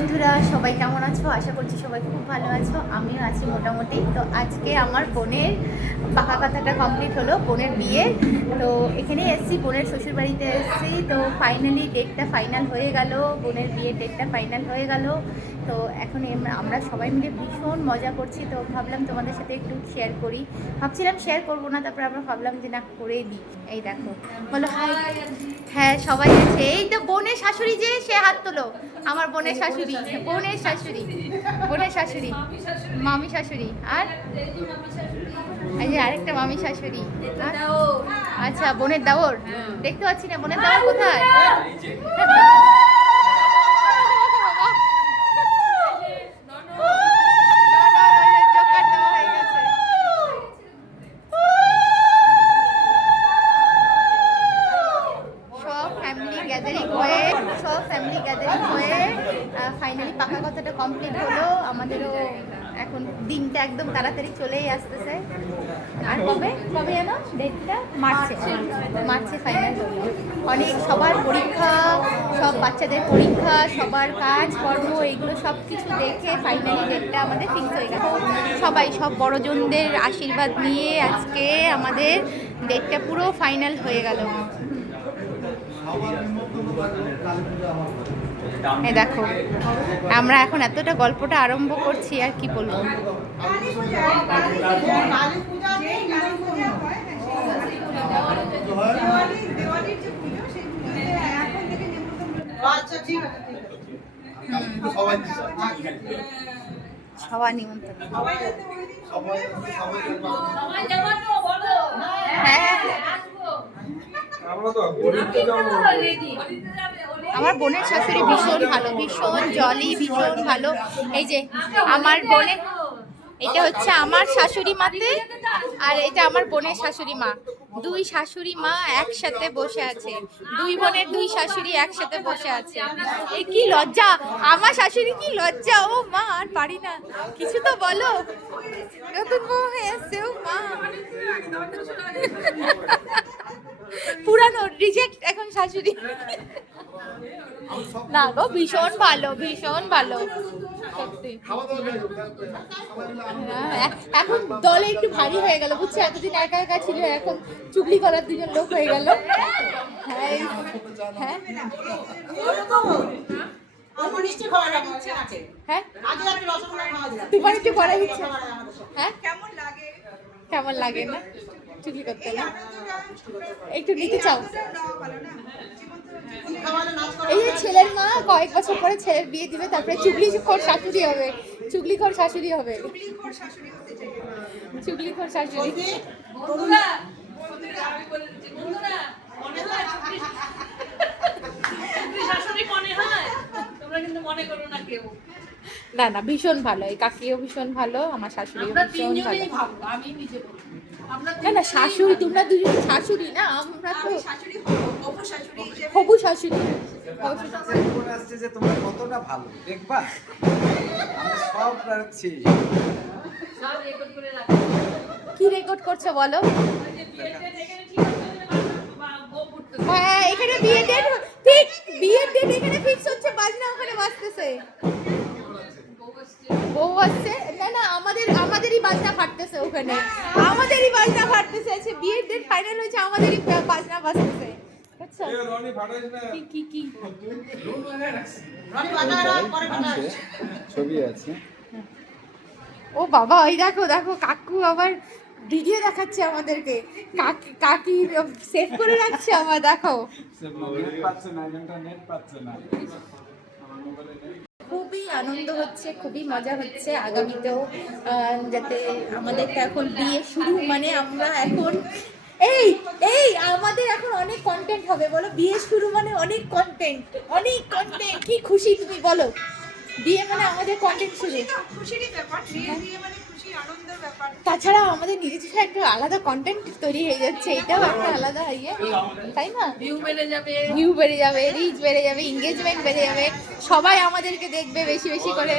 বন্ধুরা, সবাই কেমন আছো? আশা করছি সবাই খুব ভালো আছো। আমিও আছি মোটামুটি। তো আজকে আমার বোনের পাকা কথাটা কমপ্লিট হলো, বোনের বিয়ে। তো এখানে এসেছি, বোনের শ্বশুর বাড়িতে এসেছি। তো ফাইনালি ডেটটা ফাইনাল হয়ে গেল, বোনের বিয়ের ডেটটা ফাইনাল হয়ে গেল। তো এখন আমরা সবাই মিলে ভীষণ মজা করছি। তো ভাবলাম তোমাদের সাথে একটু শেয়ার করি। ভাবছিলাম শেয়ার করব না, তারপরে আমরা ভাবলাম যে না করেই দিই। এই দেখো, বলো হাই হ্যাঁ সবাই আছে। এই তো বোনের শাশুড়ি যে, সে হাত তোলো। আমার বোনের শাশুড়ি। বোনের শাশুড়ি বোনের শাশুড়ি মামি শাশুড়ি। আর? এই যে আরেকটা মামি শাশুড়ি আচ্ছা বোনের দাওর। দেখতে পাচ্ছি না বোনের দাওর কোথায়? কথাটা কমপ্লিট হলো। আমাদেরও এখন দিনটা একদম তাড়াতাড়ি চলেই আসতেছে। আর কবে? কবে যেন? ডেটটা মার্চে মার্চে ফাইনাল অনেক সবার পরীক্ষা, সব বাচ্চাদের পরীক্ষা, সবার কাজ, কর্ম, এগুলো সব কিছু দেখে ফাইনালি ডেটটা আমাদের ফিক্স হয়ে গেল সবাই, সব বড়জনদের আশীর্বাদ নিয়ে আজকে আমাদের ডেটটা পুরো ফাইনাল হয়ে গেল। এই দেখো আমরা এখন এতটা গল্পটা আরম্ভ করছি আর কি বলব? সবাই নিমন্ত্রণ। হ্যাঁ। আমার বোনের শাশুড়ি ভীষণ ভালো, ভীষণ জলি ভীষণ ভালো। এই যে আমার বোনের এটা হচ্ছে আমার শাশুড়ি মাতে আর এটা আমার বোনের শাশুড়ি মা। দুই শাশুড়ি মা একসাথে বসে আছে। দুই বোনের দুই শাশুড়ি একসাথে বসে আছে। এই কি লজ্জা? আমার শাশুড়ি কি লজ্জা? ও মা, আর পারি না। কিছু তো বলো। নতুন বউ হয়ে ও মা। পুরানো রিজেক্ট এখন শাশুড়ি। না গো ভীষণ ভালো ভীষণ ভালো। সত্যি। হ্যাঁ, এখন দলে একটু ভারী হয়ে গেল বুঝছ? এতদিন একা একা ছিল এখন চুগলি করার দুজন লোক হয়ে গেল। হ্যাঁ হ্যাঁ। তোমার একটু ইচ্ছে হ্যাঁ? কেমন লাগে না? চুগলি করতে না? একটু নিতে চাও? এই যে ছেলের মা কয়েক বছর পরে ছেলের বিয়ে দিবে তারপরে চুগলি খোর শাশুড়ি হবে। চুগলি খোর শাশুড়ি হবে। চুগলি খোর শাশুড়ি। শাশুড়ি না না ভীষণ ভালো। এই কাকিও ভীষণ ভালো আমার শাশুড়িও আমরা ভীষণ ভালো। আমি নিজে না না শাশুড়ি তোমরা দুজন শাশুড়ি না আমরা তো শাশুড়ি হব শাশুড়ি হবু শাশুড়ি। আসছে যে তোমরা কতটা ভালো দেখবা? সব রাখছি সব রেকর্ড করে রাখি কি রেকর্ড করছ বলো? হ্যাঁ এখানে বিয়ের ডেট ঠিক বিয়ের ডেট এখানে ফিক্স হচ্ছে বাজনা ওখানে বাজতেছে। বউ আসছে বউ আসছে না না আমাদের আমাদেরই বাজনা ফাটতেছে ওখানে। আমাদেরই বাজনা ফাটতেছে আছে বিয়ের ডেট ফাইনাল হয়েছে আমাদেরই বাজনা বাজতেছে। রনি কি কি কি? রনি বাজারা পরে বাজারা। ছবি আছে। ও বাবা ওই দেখো দেখো কাকু আবার ভিডিও দেখাচ্ছে আমাদেরকে। কাকি কাকি সেভ করে রাখছে আমার দেখো। নেট পাচ্ছে না নেট পাচ্ছে না। খুবই আনন্দ হচ্ছে, খুবই মজা হচ্ছে আগামীতেও। যাতে আমাদের তো এখন বিয়ে শুরু মানে আমরা এখন এই এই, আমাদের এখন অনেক কন্টেন্ট হবে, বলো। বিয়ে শুরু মানে অনেক কন্টেন্ট অনেক কন্টেন্ট কি খুশি তুমি, বলো। বিয়ে মানে আমাদের কন্টেন্ট শুরু। খুশিরই ব্যাপার বিয়ে মানে তাছাড়া আমাদের নিজস্ব একটা আলাদা কন্টেন্ট তৈরি হয়ে যাচ্ছে এটাও একটা আলাদা ইয়ে তাই না? ভিউ বেড়ে যাবে। ভিউ বেড়ে যাবে রিচ বেড়ে যাবে ইংগেজমেন্ট বেড়ে যাবে সবাই আমাদেরকে দেখবে বেশি বেশি করে।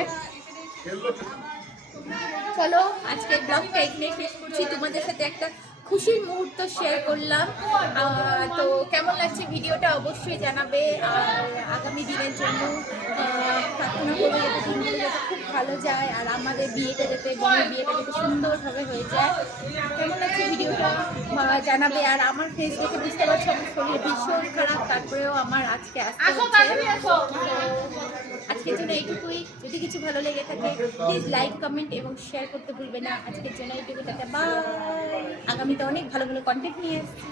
চলো আজকে ব্লগটা এখানে শেষ করছি। তোমাদের সাথে একটা খুশির মুহূর্ত শেয়ার করলাম। তো কেমন লাগছে ভিডিওটা অবশ্যই জানাবে। আর আগামী দিনের জন্য প্রার্থনা করবে দিনগুলো যাতে খুব ভালো যায়, আর আমাদের বিয়েটা যাতে বিয়েটা যাতে সুন্দরভাবে হয়ে যায়। কেমন জানাবে আর আমার ফেস দেখে বুঝতে পারছ আমার শরীর ভীষণ খারাপ তারপরেও আমার আজকে আজকের জন্য এইটুকুই। যদি কিছু ভালো লেগে থাকে প্লিজ লাইক কমেন্ট এবং শেয়ার করতে ভুলবে না। আজকের জন্য এইটুকু টাটা বাই আগামীতে অনেক ভালো ভালো কন্টেন্ট নিয়ে এসেছি